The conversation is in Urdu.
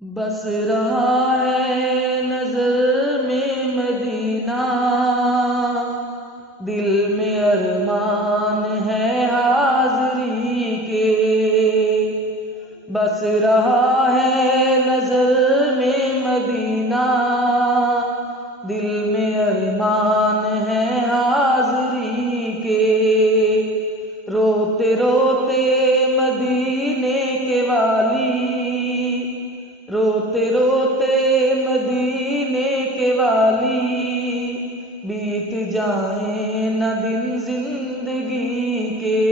بس رہا ہے نظر میں مدینہ، دل میں ارمان ہے حاضری کے۔ بس رہا ہے نظر میں مدینہ، دل میں ارمان ہے حاضری کے۔ روتے روتے مدینے کے والی، روتے روتے مدینے کے والی، بیت جائیں نہ دن زندگی کے۔